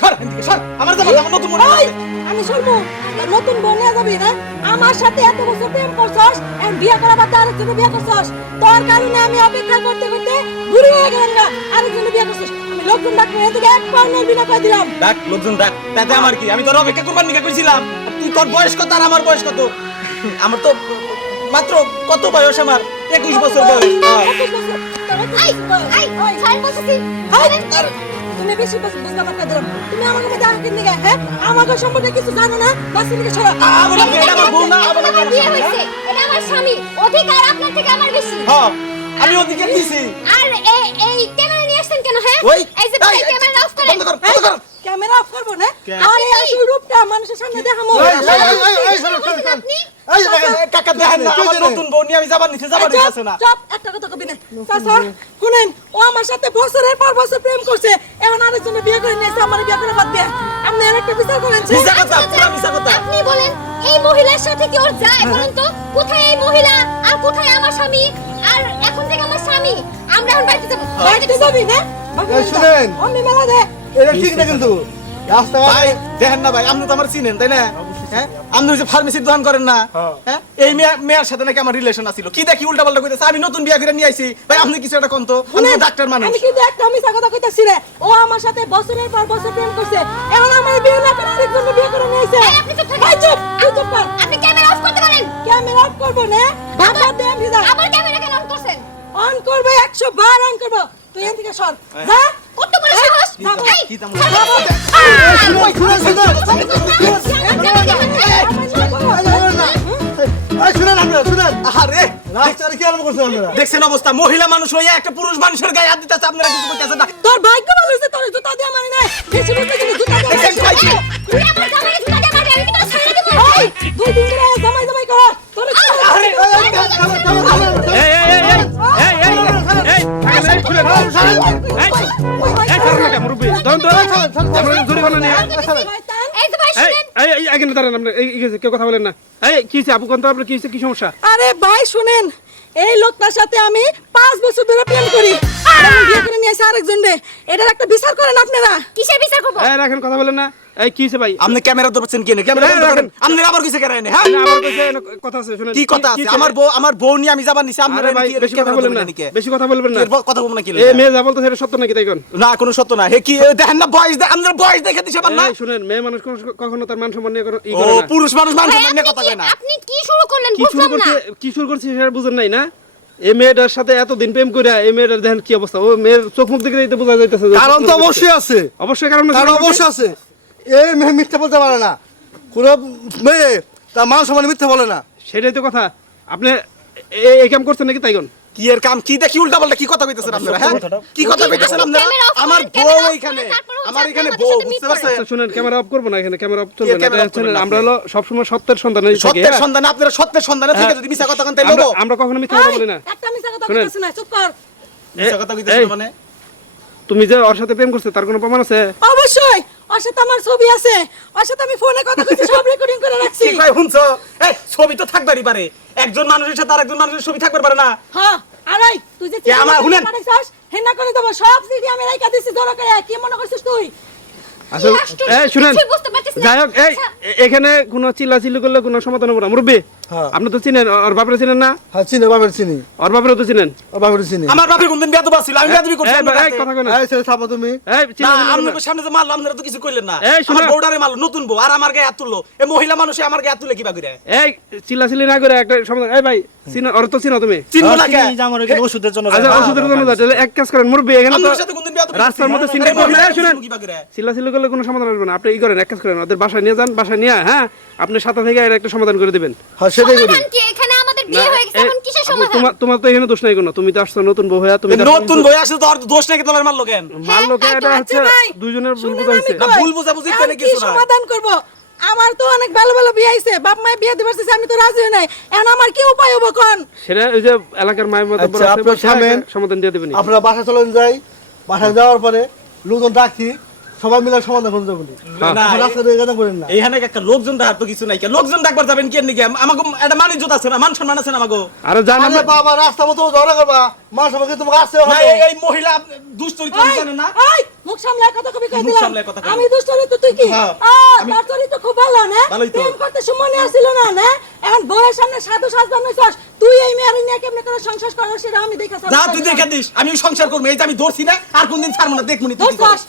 সর এদিকে সর আমার জামাই আমার নতুন মনে ওই, আমি শুনব নতুন বউ নিয়ে যাবি না আমার সাথে এত বছর প্রেম করছস এখন বিয়ে করা বাদ আরেকজনের বিয়ে করছস। তোর কারণে আমি অপেক্ষা করতে করতে বুড়ি হয়ে গেলাম না আরেকজনের বিয়ে করছস। আমি লোকজন ডাক্তার এদিকে এক পাও নড়বি না কই দিলাম। ডাক লোকজন ডাক তাতে আমার কি? আমি তোর অপেক্ষা করবার নিকা কইছিলাম। তুই তোর বয়স কত আর আমার বয়স কত? আমার তো মাত্র কত বয়স আমার? একুশ বছর বয়স? হ্যাঁ। তুমি বেশি বুঝতে পারতে দিলাম তুমি আমাকে মধ্যে আগে দিকে হ্যাঁ আমাকে সম্পর্কে কিছু জানো না বাস থেকে সরো আমার এটা আমার বউ না আমার আমার বিয়ে হয়েছে এটা আমার স্বামী অধিকার আপনার থেকে আমার বেশি হ্যাঁ আমি ওদিকে দিছি আর এই এই ক্যামেরা নিয়ে আসছেন কেন হ্যাঁ ওই এই যে ক্যামেরা অফ করেন বন্ধ কর বন্ধ কর ক্যামেরা অফ করব না আর এই রূপটা মানুষের সামনে দেখামো কাকা দেখেন না আমার নতুন বউ নিয়ে আমি যাবার নিচে যাবার চুপ, না। চুপ, একটা কথা কবি না। চাচা, শুনেন, ও আমার সাথে বছরের পর বছর প্রেম করছে। এখন আরেকজনের বিয়ে করে নিয়েছে আমার বিয়ে করে বাদ দিয়ে আপনি আর বিচার করেন যে- কথা পুরা মিছা কথা। আপনি বলেন এই মহিলার সাথে কি ওর যায় বলুন তো? কোথায় এই মহিলা? আর কোথায় আমার স্বামী? আর এখন থেকে আমার স্বামী? আমরা এখন বাড়িতে যাব। বাড়িতে যাবি না বাড়িতে এই, যা। শুনেন। অমনি মেলা দে এটা ঠিক না কিন্তু। রাস্তা ভাই দেখেন না ভাই আপনি তো আমার চিনেন তাই না? হ্যাঁ আপনি যে ফার্মেসির দোকান করেন না হ্যাঁ এই মেয়ে মেয়ের সাথে নাকি আমার রিলেশন আছিল কি দেখি উল্টা পাল্টা কইতেছে আমি নতুন বিয়ে করে নিয়ে আইছি ভাই আপনি কিছু একটা কোন তো আমি ডাক্তার মানুষ আমি কিন্তু একটা মিছা কথা কইতাছি রে ও আমার সাথে বছরের পর বছর প্রেম করছে এখন আমার বিয়ে না করে আরেকজনের বিয়ে করে নিয়েছে এই, আপনি চুপ থাকেন। চুপ তুই চুপ কর আপনি ক্যামেরা অফ করতে পারেন ক্যামেরা অফ করব না বাবা দে আমি আবার ক্যামেরা কেন অন করছেন অন করবে একশো বার অন করব তুই এখান থেকে সর যা কত বড় সাহস। কি রাস্তাটা কি আপনারা? দেখছেন অবস্থা? মহিলা মানুষ হইয়া একটা পুরুষ মানুষের গায়ে হাত দিতেছে, আপনারা কিছু কইতেছেন না। তোর ভাগ্য ভালো তোর তো তাদের মানে নাই। এই এই না দাঁড়ান আপনি এই কেউ কথা বলেন না। এই কি হয়েছে? আপু কন্ত তো আপনার কি হয়েছে? কি সমস্যা? আরে ভাই শুনেন এই লোকটার সাথে আমি পাঁচ বছর ধরে প্রেম করি। বিয়ে করে নিয়ে এসে আরেকজন রে। এটার একটা বিচার করেন আপনারা। কিসের বিচার করব? রাখেন কথা বলেন না। এই কি ভাই? আপনি ক্যামেরা ধরছেন কি না ক্যামেরা রাখেন। আপনি আবার কিছু কেন হ্যাঁ। না, আমার কাছে কথা আছে শুনেন। কি কথা আছে? আমার বউ আমার বউ নিয়ে আমি যাবার নিছি ভাই বেশি কথা বলেন না। নাকি? বেশি কথা বলবেন না। কথা বলব না কি এই মেয়ে যা বলতো সেটা সত্য নাকি তাই কোন? না কোনো সত্য না। হে কি দেখেন না বয়স দেখ আপনার বয়স দেখে দিছে না? শুনেন মেয়ে মানুষ কখনো- তার মান সম্মান নিয়ে কোনো- ই ও করে না। পুরুষ মানুষ মানুষ ভাই, নিয়ে কথা কয় না। আপনি কি শুরু করলেন? বুঝলাম না। করছে কি শুরু করছে সেটা বুঝেন নাই না? এই মেয়েটার সাথে এতদিন প্রেম করে এই মেয়েটার দেখেন কি অবস্থা। ও মেয়ের চোখ মুখ দেখে তো বোঝা যাইতেছে কারণ তো অবশ্যই আছে। অবশ্যই কারণ আছে। কারণ অবশ্যই আছে। এই মেয়ে মিথ্যা বলতে পারে না। কোন মেয়ে তার মান সমান মিথ্যা বলে না। সেটাই তো কথা। আপনি এই কাম করছেন নাকি তাইগন কি এর কাম? কি দেখি উল্টা পাল্টা কি কথা কইতেছেন আপনারা হ্যাঁ? কি কথা কইতেছেন আপনারা? আমার বউ এখানে আমার এখানে বউ বুঝতে পারছেন? আচ্ছা শুনেন ক্যামেরা অফ করব না এখানে ক্যামেরা অফ চলবে না ক্যামেরা এটা off হচ্ছে করবেন না আমরা। হলো সবসময় সত্যের সন্ধানে থাকি, সত্যের হ্যাঁ? সন্ধানে আপনারা সত্যের সন্ধানে থেকে যদি মিছা কথা কেন তাই আমরা আমরা কখনো মিথ্যা কথা বলি না। একটা মিছা কথা শুনেন। না চুপ কর। মিছা কথা কইতেছেন মানে? তুমি যে ওর সাথে প্রেম করছ তার কোনো প্রমাণ আছে? অবশ্যই! ওর সাথে আমার ছবি আছে। ওর সাথে আমি ফোনে কথা কইছি সব রেকর্ডিং করে রাখছি। কি ভাই শুনছো? এই ছবি তো থাকবারই পারে। একজন মানুষের সাথে আরেকজন মানুষের ছবি থাকবার পারে না। হ্যাঁ আরাই তুই যে আমার- হুনেন হেনা করে দেব সব সিডি আমি রাইখা দিছি ধরো করে। কি মনে করছিস তুই? এই শুনেন। যাই হোক আচ্ছা। এখানে কোনো চিল্লা করলে কোনো সমাধান হবে না। মুরব্বী হ্যাঁ। আপনি তো চিনেন ওর বাপরে চিনেন না? হ্যাঁ চিনি বাপের চিনি। ওর বাপরে তো চিনেন? ও বাপের চিনি। আমার বাপের কোনদিন বিয়াদব ছিল? আমি বিয়াদবি করছি এই, এই, কথা কই এই ছেলে থামো তুমি। এই না চিল্লা চিল্লি করবেন না। আপনার সামনে যে মারলো আপনারা তো কিছু কইলেন না। আমার বউডারে মারলো নতুন বউ আর আমার গায়ে হাত তুললো। এই মহিলা মানুষে আমার গায়ে হাত তুলে কিবা করে এই চিল্লা চিল্লি না করে একটা সমাধান এই ভাই চিনো ওর তো চিনো তুমি? চিনবো না কে? ওষুধের জন্য আচ্ছা ওষুধের জন্য তাহলে এক কাজ করেন মুরব্বী এখানে তো আপনার সাথে কোনদিন বিয়াদবি করছি? রাস্তার মধ্যে শুনেন। করলে কোনো সমাধান আসবে না। আপনি ই করেন এক কাজ করেন ওদের বাসায় নিয়ে যান বাসায় নিয়ে হ্যাঁ? আপনি সাথে থেকে এর একটা সমাধান করে দিবেন। হ্যাঁ সেটাই করি। সমাধান কি? এখানে আমাদের বিয়ে হয়ে গেছে এখন কিসের সমাধান? তোমার তোমার তো এখানে দোষ নাই কোনো। তুমি তো আসছো নতুন বউ হয়ে তুমি নতুন বই আসলে তো আর দোষ নাকি তোমার মারলো কেন? মারলো কে হ্যাঁ, এটা হচ্ছে দুইজনের ভুল বুঝা হয়েছে আমি ভুল বোঝাবুঝি এখন করে কি কিছু নাই। সমাধান করব? আমার তো অনেক ভালো ভালো বিয়ে আইছে বাপ মায়ের বিয়ে দিবার চাইছে, আমি তো রাজি হই নাই। এখন আমার কি উপায় হব কোন? সেটা ওই যে এলাকার মায়ের মতো আচ্ছা, আপনার থামেন। সমাধান দিয়ে দিবেন। আপনারা বাসা চলেন যাই। বাসা যাওয়ার পরে লোকজন ডাকি সবাই মিলে সমাধান করে যাবেন না, রাস্তা করেন না। এইখানে একটা লোকজন ডাকার তো কিছু নাই কে? লোকজন ডাকবার যাবেন কি নাকি? আমাকে একটা মান ইজ্জত আছে না? মান সম্মান আছে না আমাকে আরে জান বাবা রাস্তা মতো ঝগড়া করবা। মানুষ আমাকে তোমাকে আসতে না হবে এই- মহিলা দুশ্চরিত্র জানেন না। এই, মুখ সামলায় কথা কবি কই দিলাম। আমি দুষ্ট তুই কি? হ্যাঁ, আ তার চরিত্র খুব ভালো না? প্রেম করতে সময় আসছিল না না? এখন বউয়ের সামনে সাধু সাজবান হইছস তুই এই মেয়ের নিয়ে কেমনে করে সংসার করছ সেটা আমি দেখা যা তুই দেখা দিস আমি সংসার করব এই যে আমি ধরছি না আর কোনদিন ছাড়ব না দেখ মনি তুই ধরছস,